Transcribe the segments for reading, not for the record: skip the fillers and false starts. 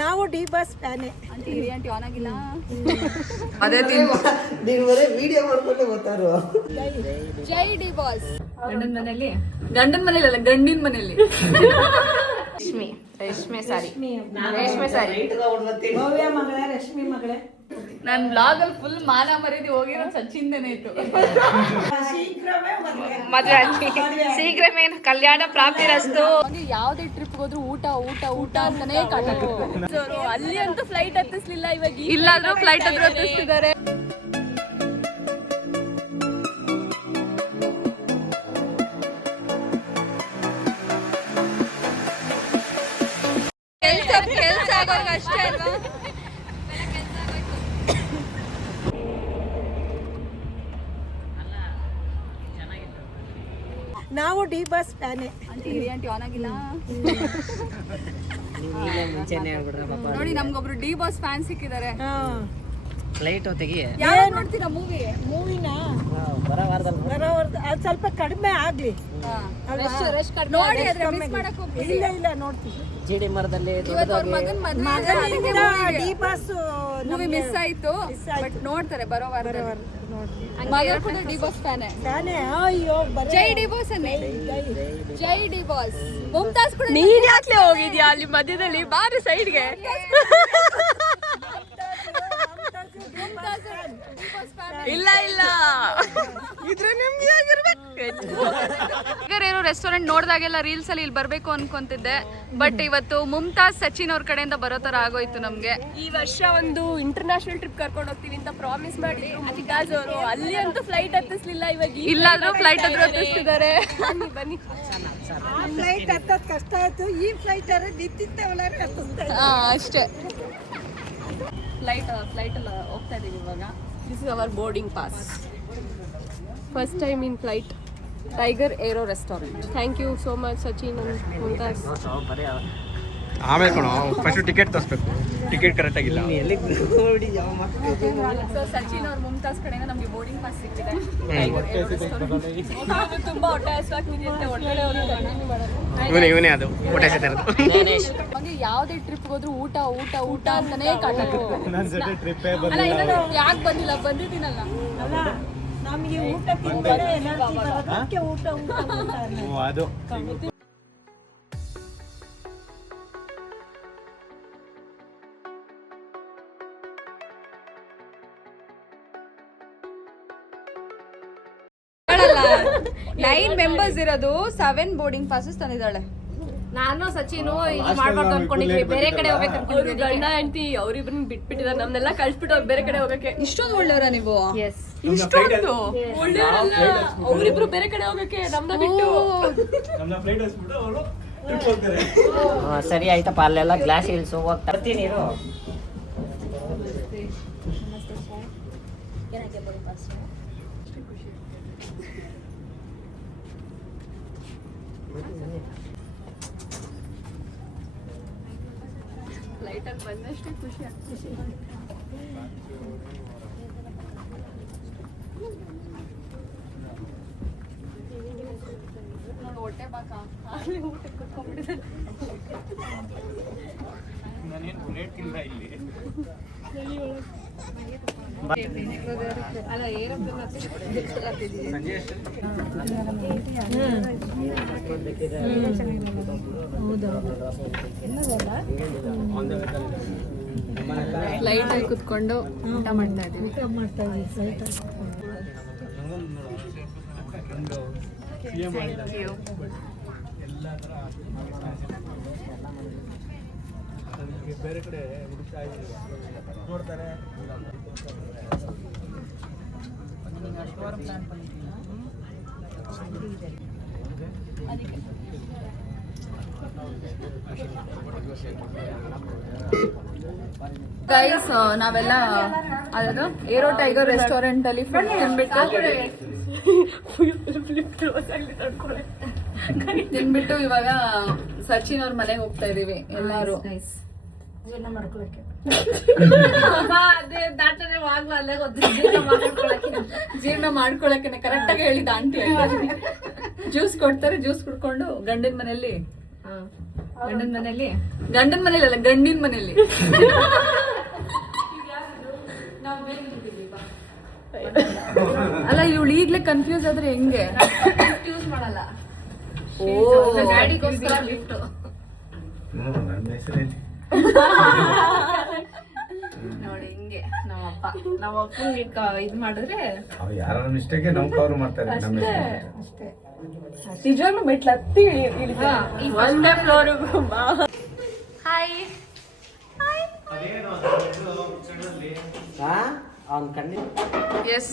ನಾವು D boss ಫ್ಯಾನೇ ಅಂತೀರಿ aunty on ಆಗಿಲ್ಲ ಅದೇ ನೀವು ಬರೀ ವಿಡಿಯೋ ಮಾಡ್ಕೊಂಡು ಗೊತ್ತಾರು. ಜೈ ಡಿ ಬಾಸ್. ಗಂಡನ ಮನೆಯಲ್ಲಿ ಅಲ್ಲ ಗಂಡಿನ ಮನೆಯಲ್ಲಿ ರೇಷ್ಮೆ ಸಾರಿ ಭವ್ಯ ಮಗಳೇ ರಶ್ಮಿ ಮಗಳೇ ನನ್ ಬ್ಲಾಗ್ ಅಲ್ಲಿ ಫುಲ್ ಮಾನ ಮರ್ಯಾದೆ ಹೋಗಿರೋ ಸಚಿನ್ದೇನೆ ಇತ್ತು. ಶೀಘ್ರವೇ ಮದ್ವೆ ಶೀಘ್ರವೇ ಕಲ್ಯಾಣ ಪ್ರಾಪ್ತಿರಸ್ತು. ಯಾವ್ದೇ ಟ್ರಿಪ್ ಹೋದ್ರು ಊಟ ಊಟ ಊಟ ಅಂತಾನೆ ಕಾಟ. ಅಲ್ಲಿ ಅಂತೂ ಫ್ಲೈಟ್ ಹತ್ತಿಸ್ಲಿಲ್ಲ, ಇವಾಗ ಇಲ್ಲಾದ್ರೂ ಫ್ಲೈಟ್ ಆದ್ರೂ ಹತ್ತಿಸ್ತಿದ್ದಾರೆ. ಕೆಲ್ಸ ಆಗೋರ್ಗ ಅಷ್ಟೇ ಅಲ್ವಾ. ನಾವು ಡಿ ಬಾಸ್ ಫ್ಯಾನೇ ಅಂತೀರಿ ಆಂಟಿ ಆನ್ ಆಗಿಲ್ಲ. ಮುಂಚೆನೆ ಹೇಳ್ಬಿಡ್ರ ಪಾಪ. ನೋಡಿ ನಮ್ಗೊಬ್ರು ಡಿ ಬಾಸ್ ಫ್ಯಾನ್ ಸಿಕ್ಕಿದ್ದಾರೆ. ಫ್ಲೈಟ್ ತೆಗಿ. ಯಾವಾಗ ನೋಡ್ತೀರಾ ಮೂವಿನ ಬರೋವಾರದಲ್ಲಿ ಅದು ಸ್ವಲ್ಪ ಕಡಿಮೆ ಆಗ್ಲಿ ನೋಡಿ ಅದ್ರ ಮಿಸ್ ಮಾಡಕ್ ಹೋಗ್ಬೇಡಿ. ಇಲ್ಲ ನೋಡ್ತೀವಿ. ಜಿಡಿ ಮರದಲ್ಲಿ ಇವತ್ತು ಅವ್ರ ಮಗನ್ ಮಗನಿಂದ ಡಿ ಬಾಸ್ ಮೂವಿ ಮಿಸ್ ಆಯ್ತು, ಬಟ್ ನೋಡ್ತಾರೆ ಬರೋ ವಾರ. ಮಗ ಕೂಡ ಡಿ ಬಾಸ್ ಫ್ಯಾನೇ. ಅಯ್ಯೋ ಜೈ ಡಿ ಬಾಸ್ ಅನ್ನೇ. ಜೈ ಡಿ ಬಾಸ್. ಮುಮ್ತಾಜ್ ಕೂಡ ನೀನ್ ಯಾಕ್ಲೆ ಹೋಗಿದ್ಯಾ ಅಲ್ಲಿ ಮಧ್ಯದಲ್ಲಿ ಬಾರಿ ಸೈಡ್ಗೆ. ಇಲ್ಲ ಇದ್ರ ನಿಮ್ಗೆ ಏನೋ ರೆಸ್ಟೋರೆಂಟ್ ನೋಡಿದಾಗೆಲ್ಲ ರೀಲ್ಸ್ ಅಲ್ಲಿ ಇಲ್ಲಿ ಬರ್ಬೇಕು ಅನ್ಕೊಂತಿದ್ದೆ, ಬಟ್ ಇವತ್ತು ಮುಮ್ತಾಜ್ ಸಚಿನ್ ಅವ್ರ ಕಡೆಯಿಂದ ಬರೋ ತರ ಆಗೋಯ್ತು ನಮ್ಗೆ. ಈ ವರ್ಷ ಒಂದು ಇಂಟರ್ನ್ಯಾಷನಲ್ ಟ್ರಿಪ್ ಕರ್ಕೊಂಡು ಹೋಗ್ತೀವಿ ಅಂತ ಪ್ರಾಮಿಸ್ ಮಾಡಿ ಮುಮ್ತಾಜ್ ಅವರು ಅಲ್ಲಿ ಅಂತೂ ಫ್ಲೈಟ್ ಹತ್ತಿಸ್ಲಿಲ್ಲ, ಇವಾಗ ಇಲ್ಲಾದ್ರೂ ಫ್ಲೈಟ್ ಆದ್ರೂ ಹತ್ತಿಸ್ತಿದ್ದಾರೆ. ಬನ್ನಿ ಆ ಫ್ಲೈಟ್ ಹತ್ತೋದು ಕಷ್ಟ ಆಯ್ತು, ಈ ಫ್ಲೈಟ್ ನಿಂತಿತ್ತವಲ್ಲ ಹತ್ತಿಸ್ತಾ ಅಷ್ಟೇ. ಫ್ಲೈಟ್ ಎಲ್ಲ ಹೋಗ್ತಾ ಇದೀವಿ ಇವಾಗ. This is our boarding pass. First time in flight. Tiger Aero restaurant. Thank you so much Sachin and Mumtaz. ಆಮೇಲೆ ಕಣೋ ಫಸ್ಟ್ ಟಿಕೆಟ್ ತೋರಿಸ್ಬೇಕು, ಟಿಕೆಟ್ ಕರೆಕ್ಟ್ ಆಗಿಲ್ಲ. ಸೊ ಸಚಿನ್ ಅವ್ರ ಮುಮ್ತಾಜ್ ಕಡೆಯಿಂದ ನಮ್ಗೆ ಬೋರ್ಡಿಂಗ್ ಪಾಸ್ ಸಿಕ್ಕಿದೆ. ತುಂಬಾ ಹೊಟ್ಟೆ ಹಸ್ವಾಗ್ತಿದೆ ಅಂತ ಒಳಗಡೆ ಹೋಗಿ ಇವನೇ ಅದು ಊಟ ಸೇರೋದು. ನಮಗೆ ಯಾವ್ದೇ ಟ್ರಿಪ್ ಹೋದ್ರು ಊಟ ಊಟ ಊಟ ಅಂತಾನೆ ಕಾಟ. ಯಾಕೆ ಬಂದಿದ್ದೀನಲ್ಲ. ನಮಗೆ ಊಟ ತಿಂದರೆ ಎನರ್ಜಿ ಬರೋದಕ್ಕೆ ಊಟ ಅದು ನೈನ್ ಮೆಂಬರ್ಸ್ ಇರೋದು 7 ಬೋರ್ಡಿಂಗ್ ಪಾಸಸ್ ತಂದಿದ್ದಾಳೆ. ನಾನು ಸಚಿನ್ ಮಾಡ್ಬಾರ್ದು ಅನ್ಕೊಂಡಿದ್ವಿ, ಬೇರೆ ಕಡೆ ಹೋಗ್ಬೇಕು ಅನ್ಕೊಂಡಿದ್ವಿ. ಗಂಡ ಹೆಂಡತಿ ಅವ್ರಿಬ್ರನ್ನ ಬಿಟ್ಬಿಟ್ಟಿದ್ದಾರೆ, ನಮ್ನೆಲ್ಲ ಕಳ್ಸ್ಬಿಟ್ಟು ಅವ್ರು ಬೇರೆ ಕಡೆ ಹೋಗಕ್ಕೆ. ಇಷ್ಟೊಂದು ಒಳ್ಳೆಯವರ ನೀವು? ಇಷ್ಟೊಂದು ಒಳ್ಳೆಯವರಲ್ಲ, ಅವ್ರಿಬ್ರು ಬೇರೆ ಕಡೆ ಹೋಗಕ್ಕೆ ನಮ್ನ ಬಿಟ್ಟು. ಸರಿ ಆಯ್ತಪ್ಪ, ಅಲ್ಲೆಲ್ಲ ಗ್ಲಾಸ್ ಇಳಿಸು ಹೋಗ್ತಾ ಬರ್ತೀನಿ ಇರು. ಫ್ಲೈಟಲ್ಲಿ ಬಂದಷ್ಟೇ ಖುಷಿ ಆಗ್ತದೆ. ನೋಡಿ ಹೊಟ್ಟೆ ಬಾಕ ಊಟಕ್ಕೆ ಕುತ್ಕೊಂಡ್ಬಿಟ್ಟಿದೆ. ಅಲ್ಲ ಫ್ಲೈಟ್ ಅಲ್ಲಿ ಕುತ್ಕೊಂಡು ಊಟ ಮಾಡ್ತಾ ಇದೀವಿ. ಬೇರೆ ಕಡೆ ನೋಡ್ತಾರೆ. ಗೈಸ್ ನಾವೆಲ್ಲ ಅದು ಏರೋ ಟೈಗರ್ ರೆಸ್ಟೋರೆಂಟ್ ಅಲ್ಲಿ ಫುಡ್ ತಿನ್ಬಿಟ್ಟು ಇವಾಗ ಸಚಿನ್ ಅವ್ರ ಮನೆಗೆ ಹೋಗ್ತಾ ಇದೀವಿ ಎಲ್ಲಾರು. ಜೀರ್ಣ ಮಾಡ್ಕೊಳಕ್ಕೆ ಕರೆಕ್ಟ್ ಆಗಿ ಹೇಳಿದ ಆಂಟಿ. ಜ್ಯೂಸ್ ಕೊಡ್ತಾರೆ, ಜ್ಯೂಸ್ ಕುಡ್ಕೊಂಡು ಗಂಡಿನ ಮನೆಯಲ್ಲಿ ಗಂಡನ ಮನೇಲಿ ಅಲ್ಲ ಗಂಡಿನ ಮನೇಲಿ. ಅಲ್ಲ ಇವಳು ಈಗ್ಲೇ ಕನ್ಫ್ಯೂಸ್ ಆದ್ರೆ ಹೆಂಗೆ? ಯೂಸ್ ಮಾಡಲ್ಲ. ಓ ಡ್ಯಾಡಿಗೋಸ್ಕರ ಲಿಫ್ಟ್. ನೋಡಿ ಹಿಂಗೆ ನಮ್ಮಪ್ಪಂಗೆ ಇದು ಮಾಡಿದ್ರೆ ಯಾರ ಮಿಸ್ಟೇಕ್ ನಾವು ಕವರ್ ಮಾಡ್ತಾರೆ. ನಿಜವಾಗ್ಲೂ ಮೆಟ್ಲು ಹತ್ತಿ ಒಂದೇ ಫ್ಲೋರ್. ಹಾಯ್ ಅವ್ನು ಕಣ್ಣಿ ಎಸ್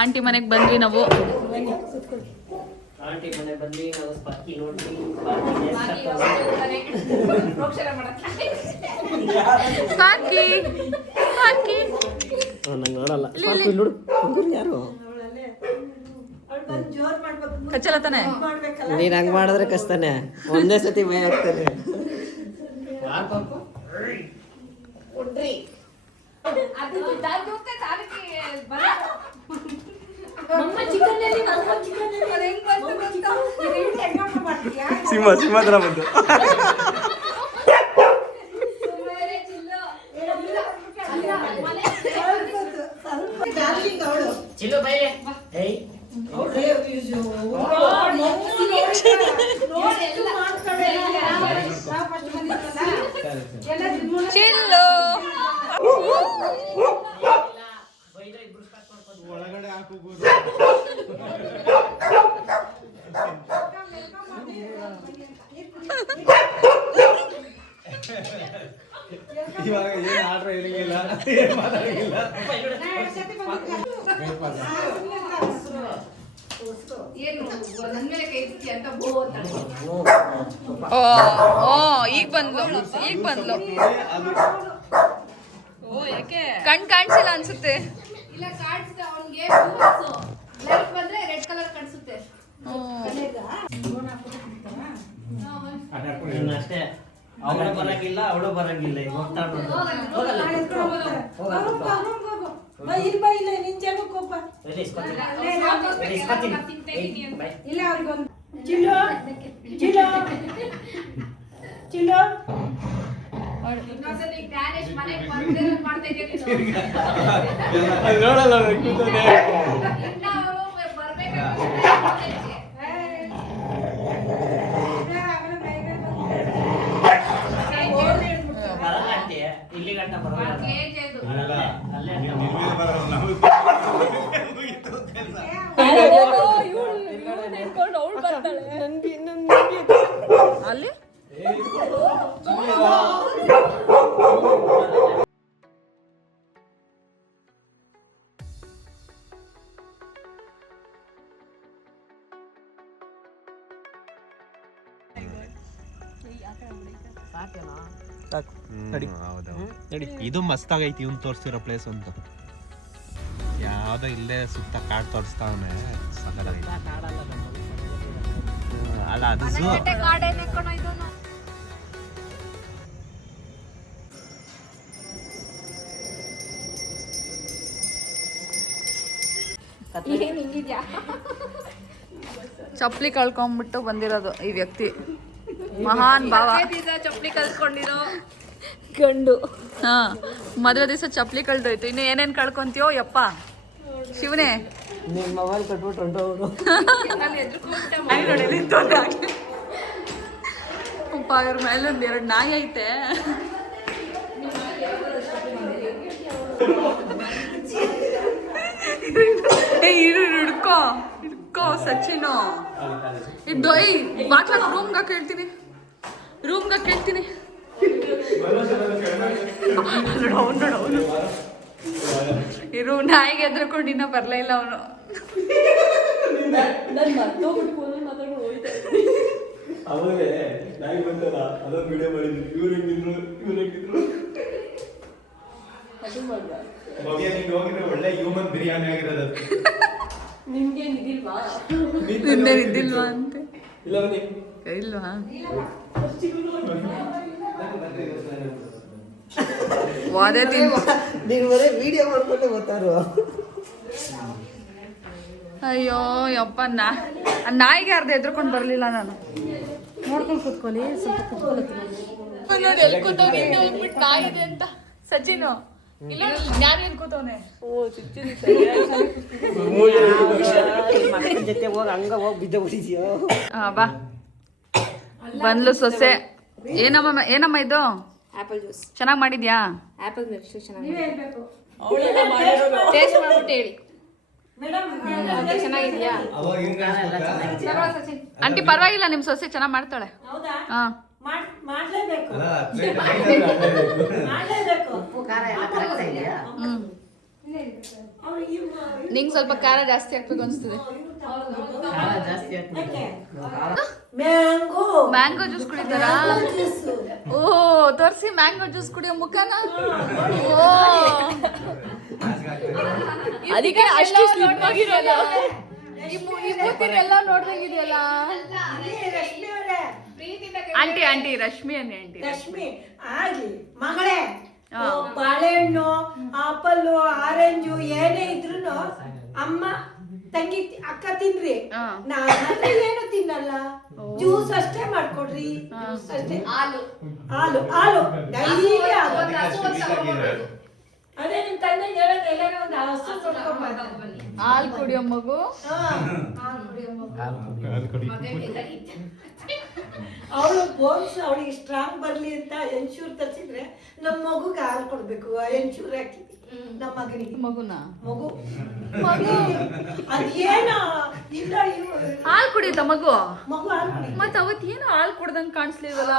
ಆಂಟಿ ಮನೆಗೆ ಬಂದ್ವಿ ನಾವು. ಆಂಟಿ ಮನೆ ಬಂದ್ವಿ ನಾವು ಸ್ಪಾರ್ಕಿ ನೋಡ್ವಿ. ಸಾಕಿ ಸಾಕಿ ನಂಗೆ ನೋಡಲ್ಲ. ಸ್ಪಾರ್ಕಿ ನೋಡು ಯಾರು ಕಚ್ಚಲ ತಾನೆ. ನೀನ್ ಹಂಗ್ ಮಾಡಿದ್ರೆ ಕಸ್ತಾನೆ, ಒಂದೇ ಸತಿ ಮೈ ಹಾಕ್ತಾನೆ. ಸಿಂಹ ತರ ಬಂತು. ಚಿಲ್ಲು ಬೈಲೆ. ಏಯ್ ಚಿಲ್ಲು ಒಳಗಡೆ ಹಾಕೋಬಹುದು. ಇವಾಗ ಏನು ಆರ್ಡ್ರ್ ಹೇಳಿಲ್ಲ, ಏನು ಮಾತಾಡಿಲ್ಲ. ಈಗ ಬಂದ್ಲು. ಕಣ್ ಕಾಣಿಸಿಲ್ಲ ಅನ್ಸುತ್ತೆ. ಅಷ್ಟೇ, ಅವಳು ಬರಂಗಿಲ್ಲ ಅವಳು ಬರಂಗಿಲ್ಲ. ಈಗ ಹೋಗ್ತಾ ಇಲ್ಲ ಅವ್ರಿಗೊಂದು ಚಿಲ್ಲೋ ನೋಡಲ್ಲ. ಬರಲ್ಲ ಆಂಟಿ, ಇಲ್ಲಿ ಗಂಟ ಬರಲ್ಲ. ಅಲ್ಲಿ ಇದು ಮಸ್ತಾಗೈತಿ ಇವ್ನು ತೋರಿಸ್ತಿರೋ ಪ್ಲೇಸ್ ಅಂತ. ಯಾವ್ದೋ ಇಲ್ಲೇ ಸುತ್ತ ಕಾಡ್ ತೋರಿಸ್ತಾವನೆ. ಅಲ್ಲ ಅದು ಚಪ್ಪಲಿ ಕಳ್ಕೊಂಡ್ಬಿಟ್ಟು ಬಂದಿರೋದು ಈ ವ್ಯಕ್ತಿ. ಮಹಾನ್ ಭಾವ. ಚಪ್ಪಲಿ ಕಳ್ಕೊಂಡಿರೋ ಗಂಡು. ಹಾ, ಮದುವೆ ದಿವಸ ಚಪ್ಪಲಿ ಕಳ್ದೋಯ್ತು. ಇನ್ನು ಏನೇನ್ ಕಳ್ಕೊಂತೀಯೋ ಯಪ್ಪ ಶಿವನೇ. ನಿನ್ ಮೊಬೈಲ್ ಕಟ್ಬಿಟ್ಟು ಹೊಂಟೋಗ್ರು. ಅಪ್ಪ ಇವ್ರ ಮೇಲೆ ಒಂದ್ 2 ನಾಯಿ ಐತೆ. ಹಿಡ್ಕೋ ಸಚಿನು. ಇದು ಬಾಕ್ಲ ರೂಮ್ಗೆ ಕೇಳ್ತೀನಿ. ಇರು, ನಾಯಿಗೆ ಎದ್ರಕೊಂಡು ಇನ್ನ ಬರ್ಲೇ ಇಲ್ಲ ಅವನು. ಒಳ್ಳೆ ಹ್ಯೂಮನ್ ಬಿರಿಯಾನಿ ಆಗಿರೋದು. ನಿಮ್ಗೆ ಇದಿಲ್ವಾ? ಇದ್ದಿಲ್ವಾ ಅಂತೆ. ಇಲ್ವಾ? ವಾದೆ ನೀನು ಬರೀ ವಿಡಿಯೋ ಮಾಡ್ಕೊಂಡು ಗೊತ್ತಾರು. ಅಯ್ಯೋ ಯಪ್ಪ ಆ ನಾಯಿಗೆ ಅರ್ಧ ಎದ್ರುಕೊಂಡು ಬರಲಿಲ್ಲ ನಾನು. ನೋಡ್ಕೊಂಡು ಕೂತ್ಕೊಳ್ಳಿ, ಸ್ವಲ್ಪ ಕೂತ್ಕೊಳ್ಳಿ. ನೋಡಿ ಎಲ್ಲಿ ಕೂತವ್ನೆ ಅಂದ್ಬಿಟ್ಟು ನಾಯಿ ಇದೆ ಅಂತ. ಸಚಿನು ಇಲ್ಲ ನಾನು ಎಲ್ಲಿ ಕೂತವನೆ. ಮಕ್ಕಳ ಜೊತೆ ಹೋಗಿ ಹಂಗ ಹೋಗಿ ಬಿದ್ದ ಬಿಟ್ಟಿದ್ಯೋ. ಬಾ ಬಂದ್ಲು ಸೊಸೆ. ಏನಮ್ಮ ಇದು? Apple juice. ಚೆನ್ನಾಗಿ ಮಾಡಿದ್ಯಾ? ಆಪಲ್ ಜ್ಯೂಸ್ ಚೆನ್ನಾಗಿ ಟೇಸ್ಟ್ ಮಾಡ್ಬಿಟ್ಟು ಹೇಳಿ. ಚೆನ್ನಾಗಿದ್ಯಾ? ಆಂಟಿ ಪರವಾಗಿಲ್ಲ, ನಿಮ್ ಸೊಸೆ ಚೆನ್ನಾಗಿ ಮಾಡ್ತಾಳೆ. ಹಾ ಮಾಡ್ಲೇಬೇಕು. ನಿಂಗೆ ಸ್ವಲ್ಪ ಖಾರ ಜಾಸ್ತಿ ಹಾಕ್ಬೇಕು ಅನ್ಸ್ತದೆ. Mango juice ಕುಡಿತಾರಾ? ಓ ತೋರ್ಸಿ ಮ್ಯಾಂಗೋ ಜ್ಯೂಸ್ ಕುಡಿಯೋ ಮುಖನ. ಓ ಅದಕ್ಕೆ ಅಷ್ಟು ಸ್ಲಿಮ್ ಆಗಿರೋಲ್ಲ. ಎಲ್ಲ ನೋಡ್ದಂಗಿದೆಯಲ್ಲ. Aunty Rashmi aunty. ರಶ್ಮಿ ಆಗ್ಲಿ ಮಗಳೇ, ಬಾಳೆಹಣ್ಣು, ಆಪಲ್, ಆರೆಂಜು ಏನೇ ಇದ್ರು ಅಮ್ಮ ತಂಗಿ ಅಕ್ಕ ತಿನ್ರಿ. ನಾನು ಏನು ತಿನ್ನಲ್ಲ, ಜ್ಯೂಸ್ ಅಷ್ಟೇ ಮಾಡ್ಕೊಡ್ರಿ. ಅಷ್ಟೇ. ಹಾಲು ಡೈಲಿ ಅದೇ ನಿಮ್ ತಂದೆ ಹೇಳೋದು ಎಲ್ಲಾರ ಒಂದು ಹಸು ತೊಡ್ಕೊಂಡ್ಬರ್ತಾರೆ. ಹಾಲು ಕುಡಿಯೋ ಮಗು. ಅವಳು ಬೋನ್ಸ್ ಅವಳಿಗೆ ಸ್ಟ್ರಾಂಗ್ ಬರ್ಲಿ ಅಂತ ಎನ್ಶೂರ್ ತರಿಸಿದ್ರೆ ನಮ್ಮ ಮಗುಗೆ ಹಾಲು ಕೊಡ್ಬೇಕು. ಎನ್ಶೂರ್ ಹಾಕಿ ನಮ್ಮ ಮಗನಿಗೆ ಮಗು ಅದೇನೋ ಇಲ್ಲ ಹಾಲು ಕುಡಿಯುತ್ತ ಮಗು ಹಾಲು ಕುಡಿ. ಮತ್ತ ಅವತ್ ಏನು ಹಾಲು ಕುಡ್ದಂಗ್ ಕಾಣಿಸ್ಲಿಲ್ವಲ್ಲ?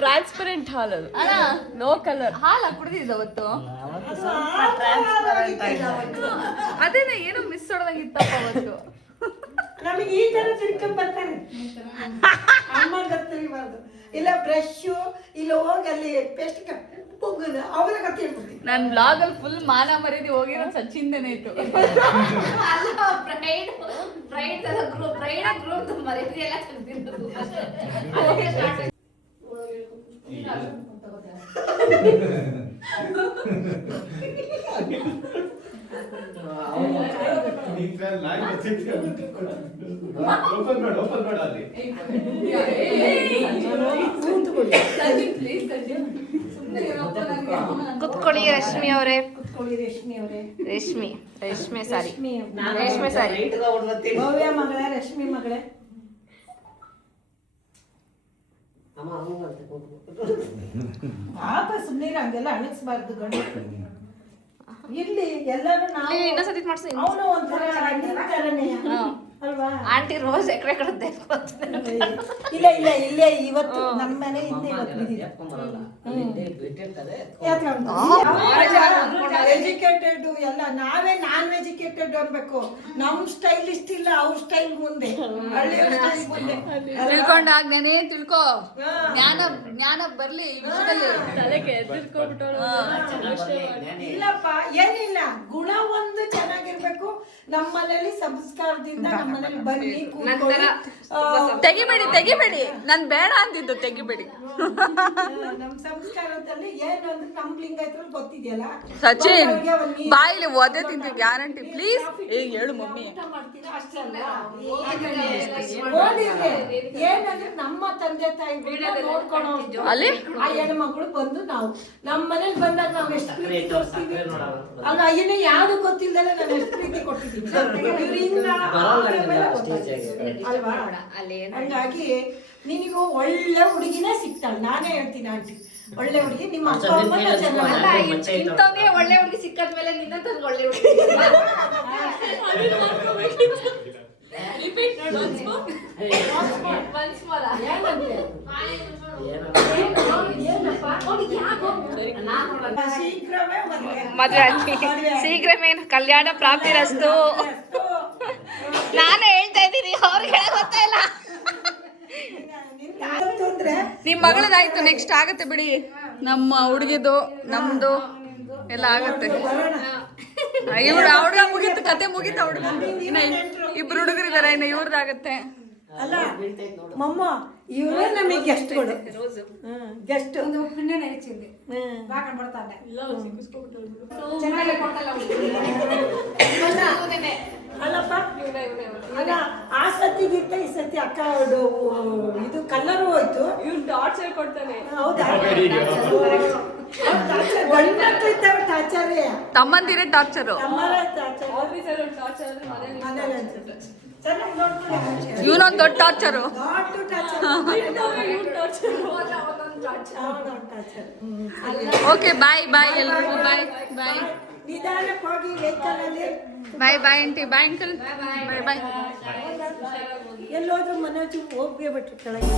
ಟ್ರಾನ್ಸ್ಪರೆಂಟ್ ಹಾಲು ಅದು. ನೋ ಕಲರ್ ಹಾಲ ಕುಡ್ದಿದ್ದ ಅವತ್ತು. ಅದೇನೆ ಏನೋ ಮಿಸ್ ಹೊಡೆದಂಗಿತ್ತಪ್ಪ ಅವತ್ತು. ನಮಗೆ ಈ ತರ ತಿಳ್ಕೊಂಡ್ ಬರ್ತಾನೆ. ಅಮ್ಮ ಗೊತ್ತಿರಬಾರ್ದು. ಇಲ್ಲ ಬ್ರಷ್ ಇಲ್ಲ ಹೋಗಿ ಅಲ್ಲಿ ಪೇಸ್ಟ್ ಹೋಗುದು ಅವರ ಕಥೆ ಹೇಳ್ಬಿಡ್ತೀನಿ. ನನ್ ಬ್ಲಾಗ್ ಅಲ್ಲಿ ಫುಲ್ ಮಾನ ಮರ್ಯಾದೆ ಹೋಗಿರೋ ಸಚಿನ್ದೇನೆ ಇತ್ತು. ಕುತ್ಕೊಳ್ಳಿ ರಶ್ಮಿ ಅವರೇ. ರೇಷ್ಮೆ ಸಾರಿ. ಭವ್ಯ ಮಗಳೇ, ರಶ್ಮಿ ಮಗಳೇ. ಪಾಪ ಸುಮ್ಮನೆ ಹಂಗೆಲ್ಲ ಅಣಗಿಸ್ಬಾರ್ದು ಗಂಡು. ಇಲ್ಲಿ ಎಲ್ಲರೂ ನಾವು ಇನ್ನೊಂದ್ಸತಿ ಮಾಡ್ಸಿ. ಅವನು ಒಂಥರ ತರನೇ ಅಲ್ವಾ? ಆಂಟಿ ರೋಸ್ ಎಕಡೆ ಕಡೆ ಇಲ್ಲ ಇಲ್ಲೇ ಇವತ್ತು ನಮ್ಮ ಮನೆ ಹಿಂದೆ ಇವತ್ತು ಬಿದ್ದಿದೆ. ಎಜುಕೇಟೆಡ್ ಎಲ್ಲ ನಾವೇ ನಾನ್ ಎಜುಕೇಟೆಡ್ ಅನ್ಬೇಕು. ನಮ್ ಸ್ಟೈಲ್ ಇಷ್ಟಿಲ್ಲ, ಅವ್ರ ಸ್ಟೈಲ್ ಮುಂದೆ, ಹಳ್ಳಿಯ ಸ್ಟೈಲ್ ಮುಂದೆ. ತಿಳ್ಕೊಂಡಾಗ್ನೇನೆ ತಿಳ್ಕೊ. ಜ್ಞಾನ ಬರ್ಲಿ ಈ ವಿಷಯದಲ್ಲಿ. ಇಲ್ಲಪ್ಪ ಏನಿಲ್ಲ, ಗುಣ ಒಂದು ಚೆನ್ನಾಗಿರ್ಬೇಕು. ನಮ್ಮ ಮನೇಲಿ ಸಂಸ್ಕಾರದಿಂದ ನಮ್ಮ ಮನೇಲಿ ಬನ್ನಿ ಕೂತ್ಕೊಳ್ಳಿ. ತೆಗಿಬೇಡಿ ನನ್ ಬೇಡ ಅಂದಿದ್ದು ತೆಗಿಬೇಡಿ. ನಮ್ ಸಂಸ್ಕಾರದಲ್ಲಿ ಏನು ಅಂದ್ರೆ ನಮ್ ಲಿಂಗಾಯತರು ಗೊತ್ತಿದೆಯಲ್ಲ. ಸಚಿನ್ ಬಾಯಿಲಿ ಒದೆ ತಿಂತಿ ಗ್ಯಾರಂಟಿ. ಪ್ಲೀಸ್ ಹೇಳು ಮಮ್ಮಿ. ಏನಂದ್ರೆ ನಮ್ಮ ತಂದೆ ತಾಯಿ ನೋಡ್ಕೊಂಡು ಅಲ್ಲಿ ಆ ಹೆಣ್ಮಕ್ಳು ಬಂದು ನಾವು ನಮ್ಮ ಮನೇಲಿ ಬಂದಾಗ ನಾವು ಎಷ್ಟು ಪ್ರೀತಿ ತೋರಿಸ್ತೀವಿ ಅಲ್ಲ. ಅಯ್ಯನೇ ಯಾವ್ದು ಗೊತ್ತಿಲ್ಲದಲ್ಲ ನಾವು ಎಷ್ಟು ಪ್ರೀತಿ ಕೊಟ್ಟಿದ್ದೀವಿ ಅಲ್ವಾ? ಹಂಗಾಗಿ ನಿನಗೂ ಒಳ್ಳೆ ಹುಡುಗಿನೇ ಸಿಗ್ತಾಳೆ. ನಾನೇ ಹೇಳ್ತೀನಿ ಆಂಟಿ, ಒಳ್ಳೆ ಹುಡುಗಿ. ನಿಮ್ಮ ಅಪ್ಪ ಅಮ್ಮ ಇಂಥವ್ಗೆ ಒಳ್ಳೆ ಹುಡುಗಿ ಸಿಕ್ಕದ್ಮೇಲೆ ನಿನ್ನ ಒಳ್ಳೆ ಹುಡುಗಿ ಮದ್ವೆ ಶೀಘ್ರವೇ ಕಲ್ಯಾಣ ಪ್ರಾಪ್ತಿರಸ್ತು. ನಾನೇ ಹೇಳ್ತಾ ಇದ್ದೀನಿ, ಅವ್ರಿಗೆ ಗೊತ್ತಾ ಇಲ್ಲ. ನಿಮ್ ಮಗಳದಾಯ್ತು, ನೆಕ್ಸ್ಟ್ ಆಗತ್ತೆ ಬಿಡಿ. ನಮ್ಮ ಹುಡುಗಿದು ನಮ್ದು ಎಲ್ಲ ಆಗತ್ತೆ. ಅವ್ರ ಮುಗೀತು, ಕತೆ ಮುಗೀತು. ಹುಡುಗ ಇನ್ನ ಇಬ್ರು ಹುಡುಗರಿದಾರೆ, ಇನ್ನು ಇವ್ರದ್ದಾಗತ್ತೆ. ಅಲ್ಲ ಮಮ್ಮ ಇವರೇ ನಮಗೆ ಗೆಸ್ಟ್ಗಳು ಗೆಸ್ಟ್ ಅಲ್ಲಪ್ಪ ಅಲ್ಲ ಆ ಸತಿಗಿಂತ ಈ ಸತಿ ಅಕ್ಕ ಅವ್ರ್ದು ಇದು ಕಲರ್ ಹೋಯ್ತು. ಇವ್ನು ಟಾರ್ಚರ್ ಕೊಡ್ತಾನೆ. ಹೌದಾ? ಗಂಡು ಮಕ್ಳು ಇದ್ದಾವೆ ಟಾರ್ಚರೇ. ತಮ್ಮಂದಿರೇ ಟಾರ್ಚರು. ತಮ್ಮರೇ ಟಾರ್ಚರ್. ಆಫೀಸಲ್ಲಿ ಒಂದು ಟಾರ್ಚರ್ ಅಂದ್ರೆ ಮನೇಲಿ ಅನ್ಸುತ್ತೆ. ಚೆನ್ನಾಗಿ ನೋಡ್ಕೊಳ್ಳಿ. ಇವನೊಂದು ದೊಡ್ಡ ಟಾರ್ಚರು. ದೊಡ್ಡ ಟಾರ್ಚರ್. ಓಕೆ ಬಾಯ್ ಬಾಯ್ ಎಲ್ರಿಗೂ ಬಾಯ್ ಬಾಯ್ ನಿಧಾನಕ್ಕೆ ಹೋಗಿ ವೆಹಿಕಲ್ ಅಲ್ಲಿ bye bye aunty bye uncle bye bye. ಎಲ್ಲೋದ್ರೂ ಮನೋಜ್ ಹೋಗೇ ಬಿಟ್ರು ಕೆಳಗೆ.